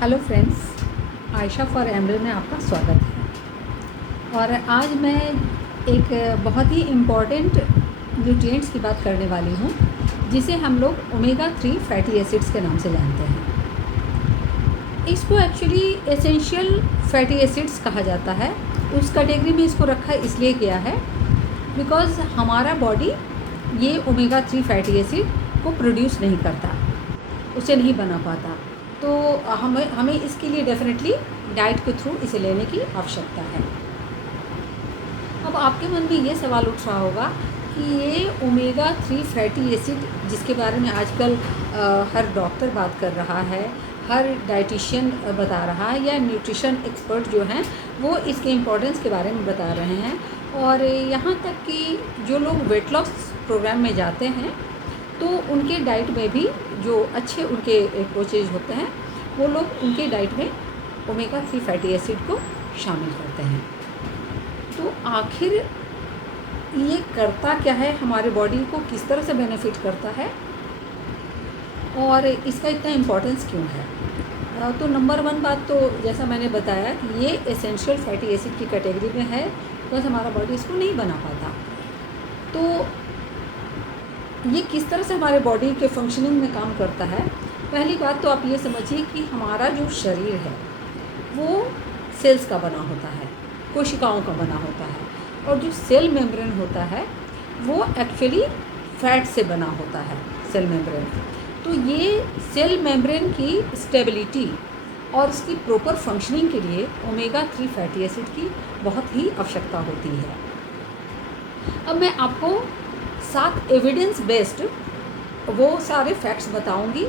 Hello friends, Ayesha for Emrill में आपका स्वागत है। और आज मैं एक बहुत ही इम्पॉर्टेंट न्यूट्रिएंट्स की बात करने वाली हूँ, जिसे हम लोग ओमेगा 3 फैटी एसिड्स के नाम से जानते हैं। इसको एक्चुअली एसेंशियल फैटी एसिड्स कहा जाता है। उस कैटेगरी में इसको रखा इसलिए गया है बिकॉज़ हमारा बॉडी ये ओमेगा 3 फैटी एसिड को प्रोड्यूस नहीं करता, उसे नहीं बना पाता। तो हमें इसके लिए डेफिनेटली डाइट के थ्रू इसे लेने की आवश्यकता है। अब आपके मन में ये सवाल उठ रहा होगा कि ये ओमेगा 3 फैटी एसिड जिसके बारे में आजकल हर डॉक्टर बात कर रहा है, हर डाइटिशियन बता रहा है, या न्यूट्रिशन एक्सपर्ट जो हैं वो इसके इम्पोर्टेंस के बारे में बता रहे हैं। और यहाँ तक कि जो लोग वेट लॉस प्रोग्राम में जाते हैं तो उनके डाइट में भी जो अच्छे उनके कोचेज होते हैं वो लोग उनके डाइट में ओमेगा 3 फैटी एसिड को शामिल करते हैं। तो आखिर ये करता क्या है, हमारे बॉडी को किस तरह से बेनिफिट करता है और इसका इतना इम्पोर्टेंस क्यों है। तो नंबर 1 बात तो जैसा मैंने बताया कि ये एसेंशियल फैटी एसिड की कैटेगरी में है बिकॉज हमारा बॉडी इसको नहीं बना पाता। तो ये किस तरह से हमारे बॉडी के फंक्शनिंग में काम करता है। पहली बात तो आप ये समझिए कि हमारा जो शरीर है वो सेल्स का बना होता है, कोशिकाओं का बना होता है, और जो सेल मेम्ब्रेन होता है वो एक्चुअली फैट से बना होता है, सेल मेम्ब्रेन। तो ये सेल मेम्ब्रेन की स्टेबिलिटी और इसकी प्रॉपर फंक्शनिंग के लिए ओमेगा 3 फैटी एसिड की बहुत ही आवश्यकता होती है। अब मैं आपको 7 एविडेंस बेस्ड वो सारे फैक्ट्स बताऊंगी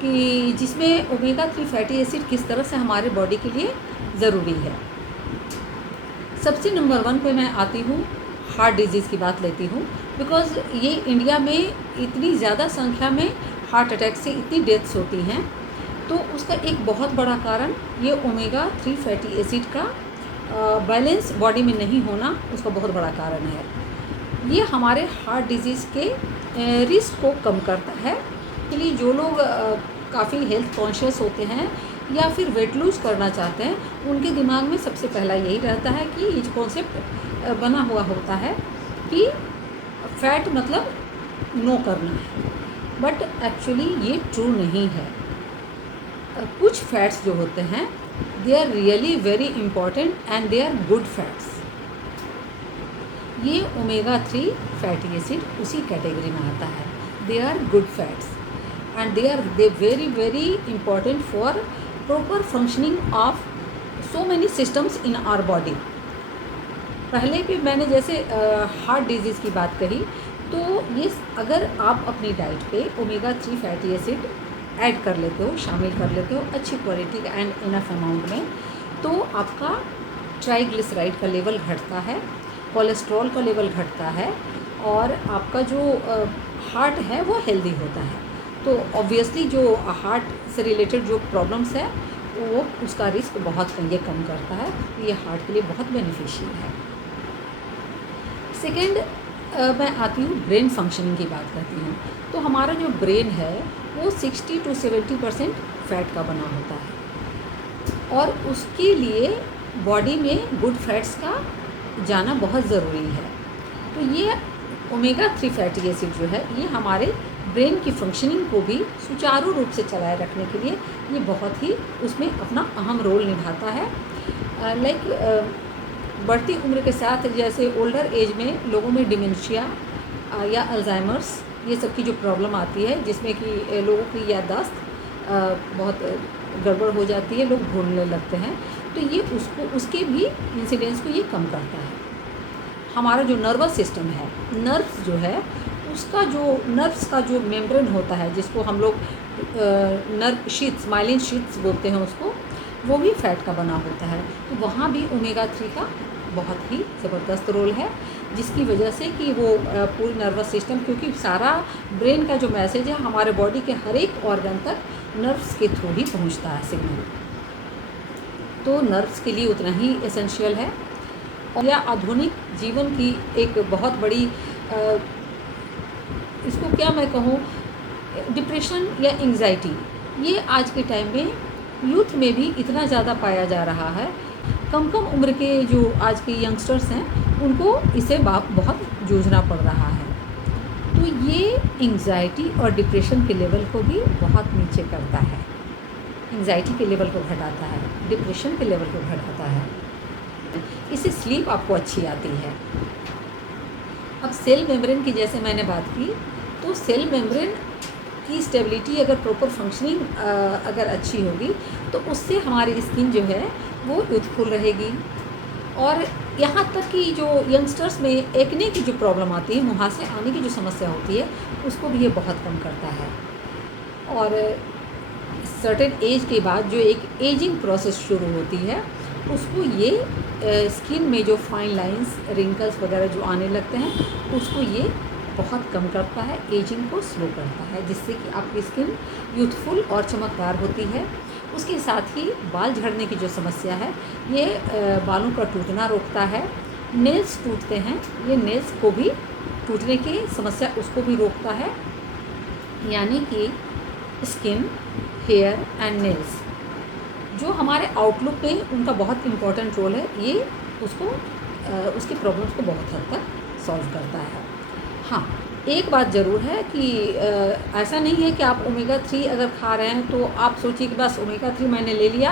कि जिसमें ओमेगा 3 फैटी एसिड किस तरह से हमारे बॉडी के लिए ज़रूरी है। सबसे नंबर 1 पे मैं आती हूँ, हार्ट डिजीज़ की बात लेती हूँ बिकॉज़ ये इंडिया में इतनी ज़्यादा संख्या में हार्ट अटैक से इतनी डेथ्स होती हैं। तो उसका एक बहुत बड़ा कारण ये ओमेगा 3 फैटी एसिड का बैलेंस बॉडी में नहीं होना, उसका बहुत बड़ा कारण है। ये हमारे हार्ट डिजीज़ के रिस्क को कम करता है। इसलिए जो लोग काफ़ी हेल्थ कॉन्शियस होते हैं या फिर वेट लूज करना चाहते हैं, उनके दिमाग में सबसे पहला यही रहता है कि ये कॉन्सेप्ट बना हुआ होता है कि फैट मतलब नो करना है, बट एक्चुअली ये ट्रू नहीं है। कुछ फैट्स जो होते हैं they are really very important and they are good fats. ये ओमेगा 3 फैटी एसिड उसी कैटेगरी में आता है। They are good fats and they very very important for proper functioning of so many systems in our body. पहले भी मैंने जैसे heart disease की बात कही, तो ये अगर आप अपनी डाइट पे ओमेगा 3 फैटी एसिड ऐड कर लेते हो, शामिल कर लेते हो अच्छी क्वालिटी का एंड इनफ अमाउंट में, तो आपका ट्राइग्लिसराइड का लेवल घटता है, कोलेस्ट्रॉल का लेवल घटता है और आपका जो हार्ट है वो हेल्दी होता है। तो ऑब्वियसली जो हार्ट से रिलेटेड जो प्रॉब्लम्स है वो उसका रिस्क बहुत ये कम करता है। ये हार्ट के लिए बहुत बेनिफिशियल है। सेकेंड मैं आती हूँ ब्रेन फंक्शनिंग की बात करती हूँ। तो हमारा जो ब्रेन है वो 60 to 70% फैट का बना होता है और उसके लिए बॉडी में गुड फैट्स का जाना बहुत ज़रूरी है। तो ये ओमेगा 3 फैटी एसिड जो है ये हमारे ब्रेन की फंक्शनिंग को भी सुचारू रूप से चलाए रखने के लिए ये बहुत ही उसमें अपना अहम रोल निभाता है। बढ़ती उम्र के साथ जैसे ओल्डर एज में लोगों में डिमेंशिया या अल्जाइमर्स ये सब की जो प्रॉब्लम आती है, जिसमें कि लोगों की याददाश्त बहुत गड़बड़ हो जाती है, लोग भूलने लगते हैं, तो ये उसके भी इंसिडेंस को ये कम करता है। हमारा जो नर्वस सिस्टम है, नर्व्स जो है उसका जो नर्व्स का जो मेम्ब्रेन होता है, जिसको हम लोग नर्व शीट्स, माइलिन शीट्स बोलते हैं उसको, वो भी फैट का बना होता है। तो वहाँ भी ओमेगा 3 का बहुत ही ज़बरदस्त रोल है, जिसकी वजह से कि वो पूरी नर्वस सिस्टम, क्योंकि सारा ब्रेन का जो मैसेज है हमारे बॉडी के हर एक ऑर्गन तक नर्व्स के थ्रू ही पहुंचता है सिग्नल, तो नर्व्स के लिए उतना ही एसेंशियल है। और यह आधुनिक जीवन की एक बहुत बड़ी इसको क्या मैं कहूँ, डिप्रेशन या एंग्जाइटी, ये आज के टाइम में यूथ में भी इतना ज़्यादा पाया जा रहा है। कम कम उम्र के जो आज के यंगस्टर्स हैं उनको इसे बहुत जूझना पड़ रहा है। तो ये एंग्जाइटी और डिप्रेशन के लेवल को भी बहुत नीचे करता है। एंग्जाइटी के लेवल को घटाता है, डिप्रेशन के लेवल को घटाता है। इससे स्लीप आपको अच्छी आती है। अब सेल मेम्ब्रेन की जैसे मैंने बात की, तो सेल मेम्ब्रेन की स्टेबिलिटी अगर प्रॉपर फंक्शनिंग अगर अच्छी होगी तो उससे हमारी स्किन जो है वो यूथफुल रहेगी। और यहाँ तक कि जो यंगस्टर्स में एक्ने की जो प्रॉब्लम आती है, मुहासे आने की जो समस्या होती है, उसको भी ये बहुत कम करता है। और सर्टेन एज के बाद जो एक एजिंग प्रोसेस शुरू होती है, उसको ये स्किन में जो फाइन लाइंस, रिंकल्स वगैरह जो आने लगते हैं, उसको ये बहुत कम करता है, एजिंग को स्लो करता है, जिससे कि आपकी स्किन यूथफुल और चमकदार होती है। उसके साथ ही बाल झड़ने की जो समस्या है, ये बालों का टूटना रोकता है। नेल्स टूटते हैं, ये नेल्स को भी टूटने की समस्या उसको भी रोकता है। यानी कि स्किन, हेयर एंड नेल्स जो हमारे आउटलुक पे उनका बहुत इम्पोर्टेंट रोल है, ये उसको उसकी प्रॉब्लम्स को बहुत हद तक सॉल्व करता है। हाँ, एक बात ज़रूर है कि ऐसा नहीं है कि आप ओमेगा 3 अगर खा रहे हैं तो आप सोचिए कि बस ओमेगा 3 मैंने ले लिया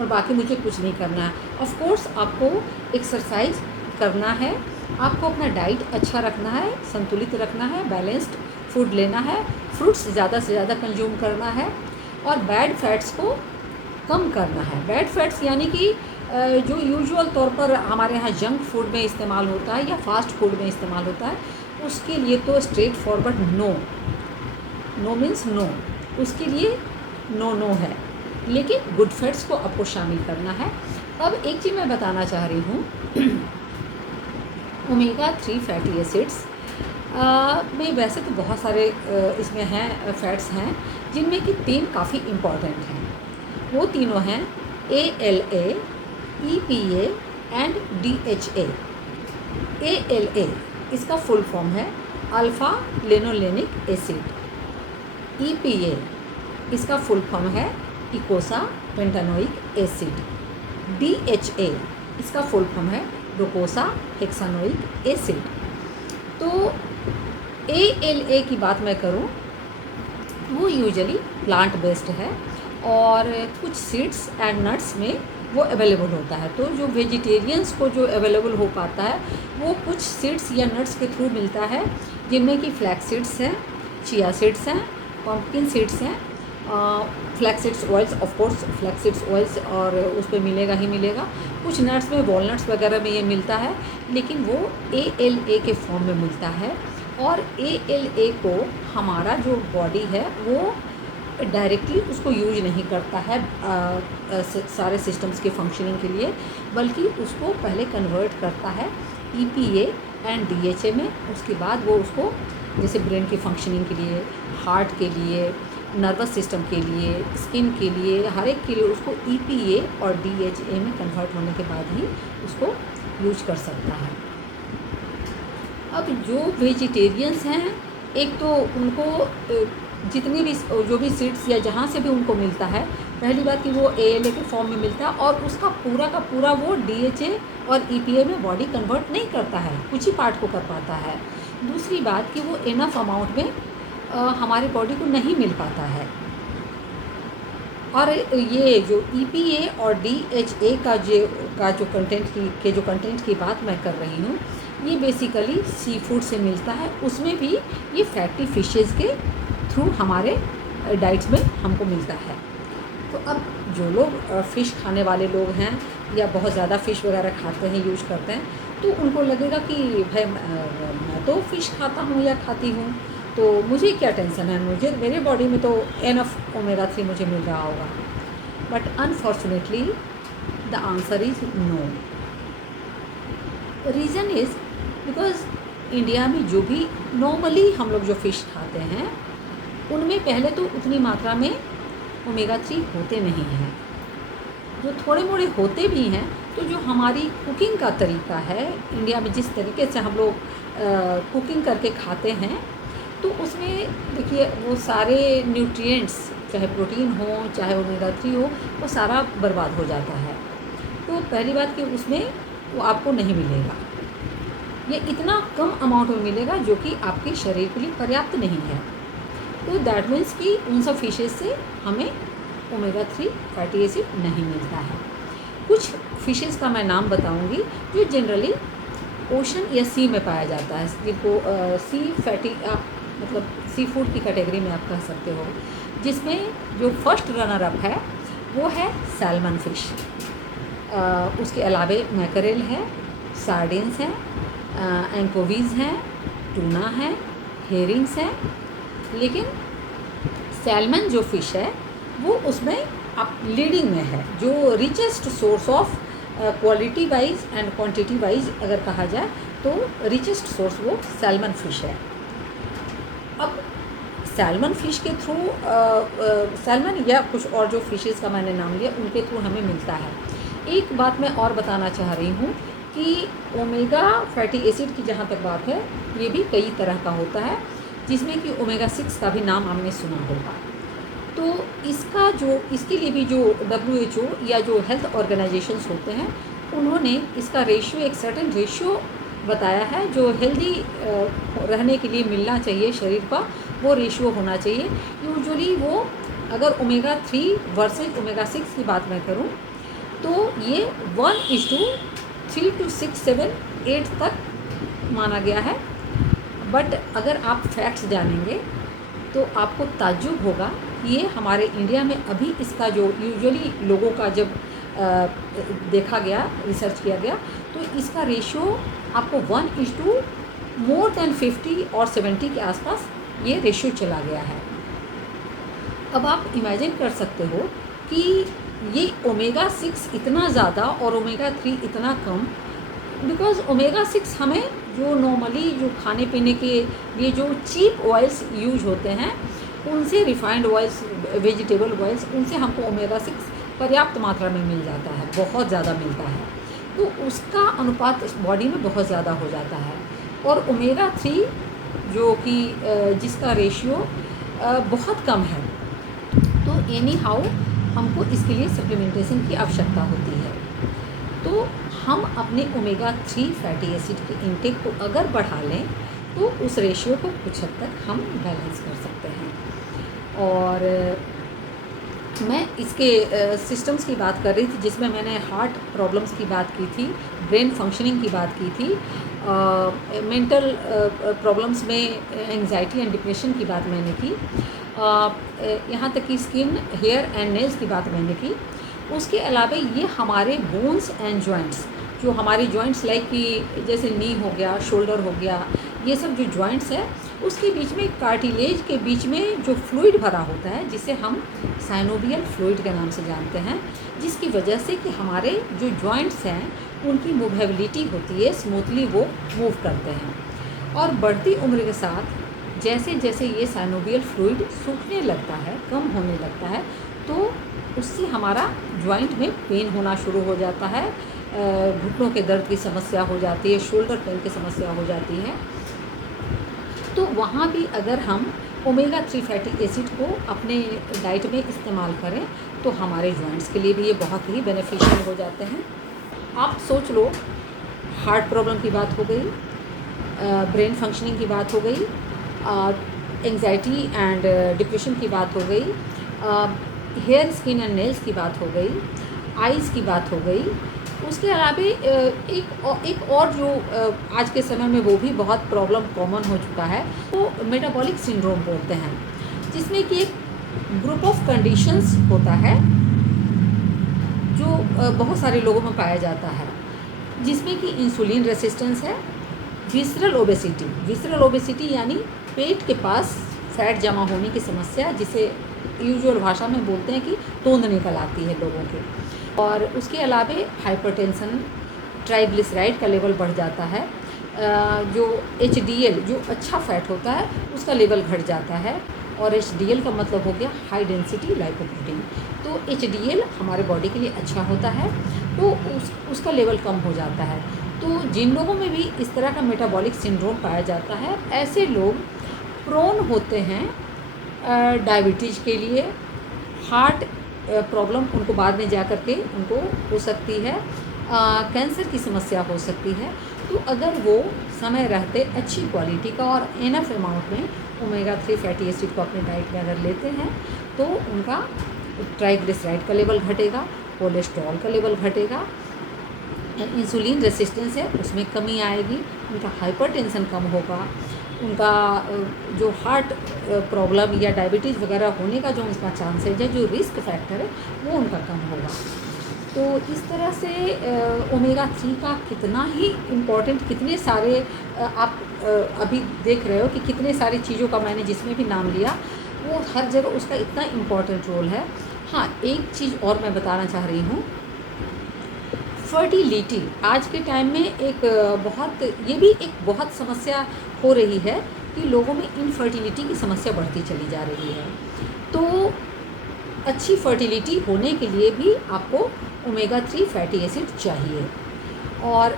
और बाकी मुझे कुछ नहीं करना है। ऑफ़ कोर्स आपको एक्सरसाइज करना है, आपको अपना डाइट अच्छा रखना है, संतुलित रखना है, बैलेंस्ड फूड लेना है, फ्रूट्स ज़्यादा से ज़्यादा कंज्यूम करना है और बैड फैट्स को कम करना है। बैड फैट्स यानी कि जो यूजुअल तौर पर हमारे यहाँ जंक फूड में इस्तेमाल होता है या फास्ट फूड में इस्तेमाल होता है, उसके लिए तो straightforward no, no means no, उसके लिए नो नो है। लेकिन गुड फैट्स को आपको शामिल करना है। अब एक चीज़ मैं बताना चाह रही हूँ, ओमेगा 3 फैटी एसिड्स में वैसे तो बहुत सारे इसमें हैं फैट्स हैं, जिनमें कि 3 काफ़ी इम्पॉर्टेंट हैं। वो तीनों हैं ALA, EPA and DHA। ALA इसका फुल फॉर्म है अल्फ़ा लिनोलेनिक एसिड। EPA इसका फुल फॉर्म है इकोसा पेंटानोइक एसिड। DHA इसका फुल फॉर्म है डोकोसा हेक्सानोइक एसिड। तो ALA की बात मैं करूं, वो यूजुअली प्लांट बेस्ड है और कुछ सीड्स एंड नट्स में वो अवेलेबल होता है। तो जो वेजिटेरियंस को जो अवेलेबल हो पाता है, वो कुछ सीड्स या नट्स के थ्रू मिलता है, जिनमें कि फ्लैक्स सीड्स हैं, चिया सीड्स हैं, पम्पकिन सीड्स हैं, flax seeds oils, of course flax seeds oils और उस पर मिलेगा ही मिलेगा। कुछ नट्स में, वॉलनट्स वगैरह में ये मिलता है, लेकिन वो ALA के फॉर्म में मिलता है। और ALA को हमारा जो बॉडी है वो डायरेक्टली उसको यूज नहीं करता है सारे सिस्टम्स के फंक्शनिंग के लिए, बल्कि उसको पहले कन्वर्ट करता है EPA एंड DHA में। उसके बाद वो उसको जैसे ब्रेन की फंक्शनिंग के लिए, हार्ट के लिए, नर्वस सिस्टम के लिए, स्किन के लिए, हर एक के लिए उसको EPA और DHA में कन्वर्ट होने के बाद ही उसको यूज कर सकता है। अब जो वेजिटेरियंस हैं, एक तो उनको जितनी भी जो भी सीड्स या जहाँ से भी उनको मिलता है, पहली बात कि वो ALA के फॉर्म में मिलता है और उसका पूरा का पूरा वो DHA और EPA में बॉडी कन्वर्ट नहीं करता है, कुछ ही पार्ट को कर पाता है। दूसरी बात कि वो इनफ अमाउंट में हमारी बॉडी को नहीं मिल पाता है। और ये जो EPA और DHA का जो कंटेंट की बात मैं कर रही हूँ, ये बेसिकली सी फूड से मिलता है। उसमें भी ये फैटी फिशेज़ के थ्रू हमारे डाइट्स में हमको मिलता है। तो अब जो लोग फ़िश खाने वाले लोग हैं या बहुत ज़्यादा फ़िश वगैरह खाते हैं, यूज करते हैं, तो उनको लगेगा कि भाई मैं तो फ़िश खाता हूँ या खाती हूँ, तो मुझे क्या टेंशन है, मुझे मेरे बॉडी में तो एनफ ओमेगा 3 मुझे मिल रहा होगा। But unfortunately the answer is no. Reason is because India में जो भी नॉर्मली हम लोग जो फ़िश खाते हैं, उनमें पहले तो उतनी मात्रा में ओमेगा 3 होते नहीं हैं। जो थोड़े मोड़े होते भी हैं, तो जो हमारी कुकिंग का तरीका है, इंडिया में जिस तरीके से हम लोग कुकिंग करके खाते हैं, तो उसमें देखिए वो सारे न्यूट्रिएंट्स चाहे प्रोटीन हो चाहे ओमेगा 3 हो, वो सारा बर्बाद हो जाता है। तो पहली बात कि उसमें वो आपको नहीं मिलेगा, ये इतना कम अमाउंट में मिलेगा जो कि आपके शरीर के लिए पर्याप्त नहीं है। तो दैट मीन्स कि उन सब फिशेज से हमें ओमेगा 3 फैटी एसिड नहीं मिलता है। कुछ फिशेस का मैं नाम बताऊंगी जो जनरली ओशन या सी में पाया जाता है, जिनको सी फैटी मतलब सी फूड की कैटेगरी में आप कह सकते हो, जिसमें जो फर्स्ट रनर अप है वो है सैल्मन फ़िश। उसके अलावे मैकरेल है, सार्डिन्स हैं, एंकोवीज़ हैं, टूना है, हेरिंग्स हैं। लेकिन सैल्मन जो फ़िश है वो उसमें आप लीडिंग में है, जो richest source of quality wise and quantity wise अगर कहा जाए तो रिचेस्ट सोर्स वो सैल्मन फ़िश है। अब सैल्मन फ़िश के थ्रू सैल्मन या कुछ और जो फिशेस का मैंने नाम लिया उनके थ्रू हमें मिलता है। एक बात मैं और बताना चाह रही हूँ कि ओमेगा फैटी एसिड की जहाँ तक बात है, ये भी कई तरह का होता है, जिसमें कि ओमेगा 6 का भी नाम आपने सुना होगा। तो इसके लिए भी जो WHO या जो हेल्थ ऑर्गेनाइजेशंस होते हैं, उन्होंने इसका रेशियो, एक सर्टेन रेशियो बताया है जो हेल्दी रहने के लिए मिलना चाहिए शरीर का, वो रेशियो होना चाहिए। यूजुअली वो अगर ओमेगा 3 वर्सेज ओमेगा 6 की बात मैं करूं तो ये 1:3 to 6, 7, 8 तक माना गया है। बट अगर आप फैक्ट्स जानेंगे तो आपको ताज्जुब होगा कि ये हमारे इंडिया में अभी इसका जो यूजुअली लोगों का जब देखा गया, रिसर्च किया गया, तो इसका रेशियो आपको 1:50 और 70 के आसपास ये रेशियो चला गया है। अब आप इमेजिन कर सकते हो कि ये ओमेगा 6 इतना ज़्यादा और ओमेगा 3 इतना कम, बिकॉज़ ओमेगा 6 हमें जो नॉर्मली जो खाने पीने के लिए जो चीप ऑयल्स यूज होते हैं, उनसे रिफाइंड ऑयल्स, वेजिटेबल ऑयल्स, उनसे हमको ओमेगा 6 पर्याप्त मात्रा में मिल जाता है, बहुत ज़्यादा मिलता है। तो उसका अनुपात बॉडी में बहुत ज़्यादा हो जाता है। और ओमेगा 3 जो कि जिसका रेशियो बहुत कम है, तो एनी हाउ हमको इसके लिए सप्लीमेंटेशन की आवश्यकता होती है। तो हम अपने ओमेगा 3 फैटी एसिड के इंटेक को अगर बढ़ा लें तो उस रेशियो को कुछ हद तक हम बैलेंस कर सकते हैं। और मैं इसके सिस्टम्स की बात कर रही थी, जिसमें मैंने हार्ट प्रॉब्लम्स की बात की थी, ब्रेन फंक्शनिंग की बात की थी, मेंटल प्रॉब्लम्स में एंजाइटी एंड डिप्रेशन की बात मैंने की, यहाँ तक कि स्किन, हेयर एंड नेल्स की बात मैंने की। उसके अलावा ये हमारे बोन्स एंड जॉइंट्स, जो हमारे जॉइंट्स लाइक कि जैसे नी हो गया, शोल्डर हो गया, ये सब जो जॉइंट्स है उसके बीच में कार्टिलेज के बीच में जो फ्लूइड भरा होता है, जिसे हम साइनोवियल फ्लूइड के नाम से जानते हैं, जिसकी वजह से कि हमारे जो जॉइंट्स हैं उनकी मूवेबिलिटी होती है, स्मूथली वो मूव करते हैं। और बढ़ती उम्र के साथ जैसे जैसे ये साइनोवियल फ्लूइड सूखने लगता है, कम होने लगता है, तो उससे हमारा जॉइंट में पेन होना शुरू हो जाता है, घुटनों के दर्द की समस्या हो जाती है, शोल्डर पेन की समस्या हो जाती है। तो वहाँ भी अगर हम ओमेगा 3 फैटी एसिड को अपने डाइट में इस्तेमाल करें तो हमारे जॉइंट्स के लिए भी ये बहुत ही बेनिफिशियल हो जाते हैं। आप सोच लो, हार्ट प्रॉब्लम की बात हो गई, ब्रेन फंक्शनिंग की बात हो गई, एंजाइटी एंड डिप्रेशन की बात हो गई, हेयर, स्किन एंड नेल्स की बात हो गई, आइज़ की बात हो गई। उसके अलावा एक और जो आज के समय में वो भी बहुत प्रॉब्लम कॉमन हो चुका है, वो मेटाबॉलिक सिंड्रोम बोलते हैं, जिसमें कि एक ग्रुप ऑफ कंडीशंस होता है जो बहुत सारे लोगों में पाया जाता है, जिसमें कि इंसुलिन रेसिस्टेंस है, विसरल ओबेसिटी यानी पेट के पास फैट जमा होने की समस्या, जिसे यूजुअल भाषा में बोलते हैं कि तोंद निकल आती है लोगों के। और उसके अलावा हाइपरटेंशन, ट्राइग्लिसराइड का लेवल बढ़ जाता है, जो HDL जो अच्छा फैट होता है उसका लेवल घट जाता है, और HDL का मतलब हो गया हाई डेंसिटी लाइपोप्रोटीन। तो HDL हमारे बॉडी के लिए अच्छा होता है, तो उसका लेवल कम हो जाता है। तो जिन लोगों में भी इस तरह का मेटाबॉलिक सिंड्रोम पाया जाता है, ऐसे लोग प्रोन होते हैं डायबिटीज़ के लिए, हार्ट प्रॉब्लम उनको बाद में जा कर के उनको हो सकती है, कैंसर की समस्या हो सकती है। तो अगर वो समय रहते अच्छी क्वालिटी का और इनफ अमाउंट में ओमेगा 3 फैटी एसिड को अपने डाइट में अगर लेते हैं तो उनका ट्राइग्लिसराइड का लेवल घटेगा, कोलेस्ट्रॉल का लेवल घटेगा, इंसुलिन रेसिस्टेंस है उसमें कमी आएगी, उनका हाइपरटेंशन कम होगा, उनका जो हार्ट प्रॉब्लम या डायबिटीज़ वगैरह होने का जो उनका चांसेज है, जो रिस्क फैक्टर है, वो उनका कम होगा। तो इस तरह से ओमेगा 3 का कितना ही इम्पोर्टेंट, कितने सारे आप अभी देख रहे हो कि कितने सारी चीज़ों का मैंने जिसमें भी नाम लिया वो हर जगह उसका इतना इम्पोर्टेंट रोल है। हाँ, एक चीज़ और मैं बताना चाह रही हूँ, फर्टिलिटी आज के टाइम में एक बहुत, ये भी एक बहुत समस्या हो रही है कि लोगों में इनफर्टिलिटी की समस्या बढ़ती चली जा रही है। तो अच्छी फर्टिलिटी होने के लिए भी आपको ओमेगा 3 फैटी एसिड चाहिए। और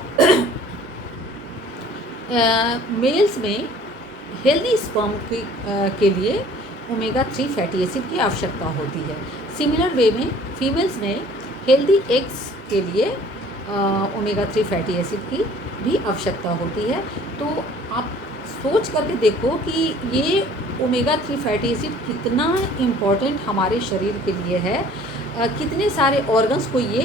मेल्स में हेल्दी स्पर्म के लिए ओमेगा 3 फैटी एसिड की आवश्यकता होती है। सिमिलर वे में फीमेल्स में हेल्दी एग्स के लिए ओमेगा 3 फैटी एसिड की भी आवश्यकता होती है। तो आप सोच करके देखो कि ये ओमेगा 3 फैटी एसिड कितना इम्पोर्टेंट हमारे शरीर के लिए है, कितने सारे ऑर्गन्स को ये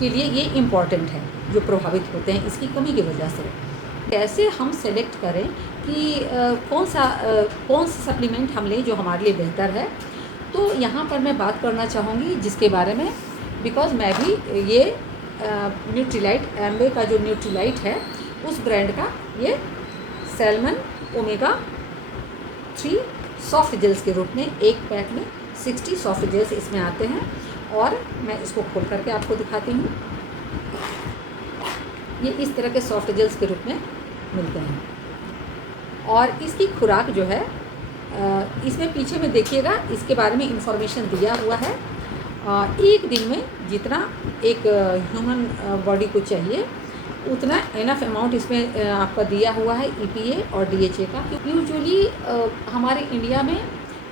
के लिए ये इम्पोर्टेंट है जो प्रभावित होते हैं इसकी कमी की वजह से। कैसे हम सेलेक्ट करें कि कौन सा सप्लीमेंट हम लें जो हमारे लिए बेहतर है। तो यहाँ पर मैं बात करना चाहूँगी जिसके बारे में, बिकॉज़ मैं भी ये न्यूट्रीलाइट, एम्बे का जो न्यूट्रीलाइट है उस ब्रांड का ये सैल्मन ओमेगा 3 सॉफ्ट जेल्स के रूप में एक पैक में 60 सॉफ्ट जेल्स इसमें आते हैं। और मैं इसको खोल करके आपको दिखाती हूँ। ये इस तरह के सॉफ्ट जेल्स के रूप में मिलते हैं और इसकी खुराक जो है इसमें पीछे में देखिएगा, इसके बारे में इंफॉर्मेशन दिया हुआ है। एक दिन में जितना एक ह्यूमन बॉडी को चाहिए उतना इनफ अमाउंट इसमें आपका दिया हुआ है EPA और DHA का। यूजुअली हमारे इंडिया में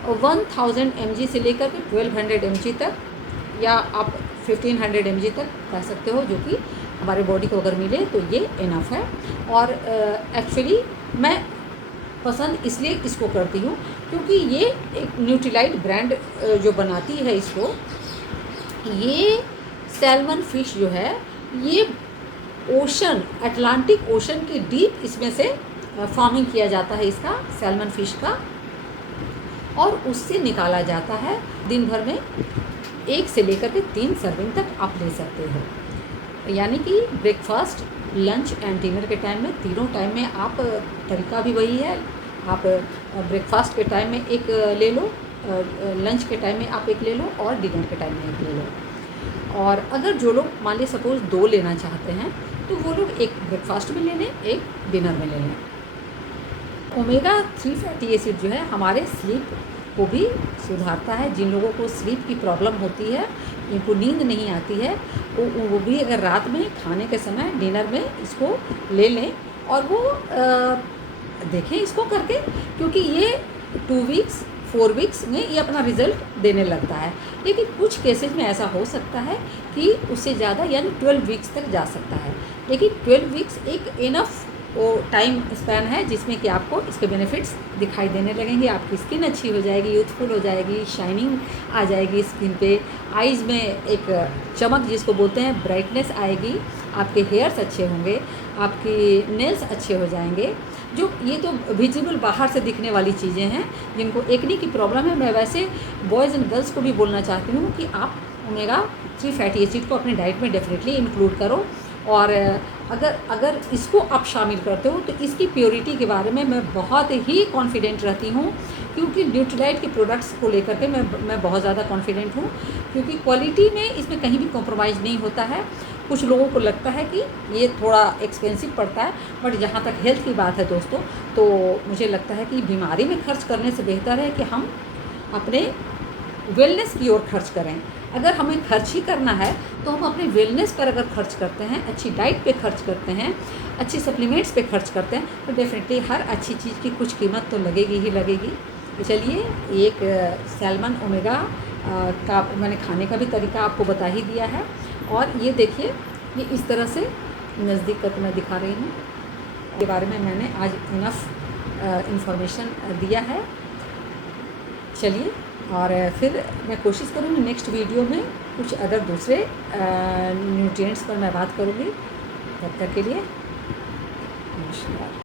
1000 mg से लेकर के 1200 mg तक या आप 1500 mg तक कह सकते हो, जो कि हमारे बॉडी को अगर मिले तो ये इनफ है। और एक्चुअली मैं पसंद इसलिए इसको करती हूँ क्योंकि ये एक न्यूट्रीलाइट ब्रांड जो बनाती है इसको, ये सैल्मन फिश जो है ये ओशन, अटलांटिक ओशन के डीप इसमें से फार्मिंग किया जाता है इसका सैल्मन फिश का, और उससे निकाला जाता है। दिन भर में 1 से लेकर के 3 सर्विंग तक आप ले सकते हो, यानी कि ब्रेकफास्ट, लंच एंड डिनर के टाइम में, तीनों टाइम में आप, तरीका भी वही है। आप ब्रेकफास्ट के टाइम में एक ले लो, लंच के टाइम में आप एक ले लो और डिनर के टाइम में एक ले लो। और अगर जो लोग मान लीजिए सपोज़ 2 लेना चाहते हैं तो वो लोग एक ब्रेकफास्ट में ले लें, एक डिनर में ले लें। ओमेगा 3 फैटी एसिड जो है हमारे स्लीप को भी सुधारता है। जिन लोगों को स्लीप की प्रॉब्लम होती है, इनको नींद नहीं आती है, वो भी अगर रात में खाने के समय डिनर में इसको ले लें और वो देखें इसको करके, क्योंकि ये 2 वीक्स 4 वीक्स में ये अपना रिज़ल्ट देने लगता है। लेकिन कुछ केसेस में ऐसा हो सकता है कि उससे ज़्यादा यानी 12 वीक्स तक जा सकता है। लेकिन 12 वीक्स एक इनफ वो टाइम स्पैन है जिसमें कि आपको इसके बेनिफिट्स दिखाई देने लगेंगे। आपकी स्किन अच्छी हो जाएगी, यूथफुल हो जाएगी, शाइनिंग आ जाएगी स्किन पे, आइज़ में एक चमक जिसको बोलते हैं ब्राइटनेस आएगी, आपके हेयर्स अच्छे होंगे, आपकी नेल्स अच्छे हो जाएंगे। जो ये तो विजिबल बाहर से दिखने वाली चीज़ें हैं। जिनको एक्ने की प्रॉब्लम है, मैं वैसे बॉयज़ एंड गर्ल्स को भी बोलना चाहती हूँ कि आप ओमेगा 3 फैटी एसिड को अपने डाइट में डेफिनेटली इंक्लूड करो। और अगर इसको आप शामिल करते हो तो इसकी प्योरिटी के बारे में मैं बहुत ही कॉन्फिडेंट रहती हूँ, क्योंकि न्यूट्रीलाइट के प्रोडक्ट्स को लेकर के मैं बहुत ज़्यादा कॉन्फिडेंट हूँ, क्योंकि क्वालिटी में इसमें कहीं भी कॉम्प्रोमाइज़ नहीं होता है। कुछ लोगों को लगता है कि ये थोड़ा एक्सपेंसिव पड़ता है, बट जहाँ तक हेल्थ की बात है दोस्तों, तो मुझे लगता है कि बीमारी में खर्च करने से बेहतर है कि हम अपने वेलनेस की ओर खर्च करें। अगर हमें खर्च ही करना है तो हम अपने वेलनेस पर अगर खर्च करते हैं, अच्छी डाइट पे खर्च करते हैं, अच्छी सप्लीमेंट्स पे खर्च करते हैं, तो डेफिनेटली हर अच्छी चीज़ की कुछ कीमत तो लगेगी ही लगेगी। तो चलिए, एक सैल्मन ओमेगा का मैंने खाने का भी तरीका आपको बता ही दिया है। और ये देखिए, ये इस तरह से नज़दीक करके मैं दिखा रही हूँ। के बारे में मैंने आज इनफ इंफॉर्मेशन दिया है। चलिए, और फिर मैं कोशिश करूँगी नेक्स्ट वीडियो में कुछ अदर दूसरे न्यूट्रिएंट्स पर मैं बात करूँगी। तब तक के लिए नमस्कार।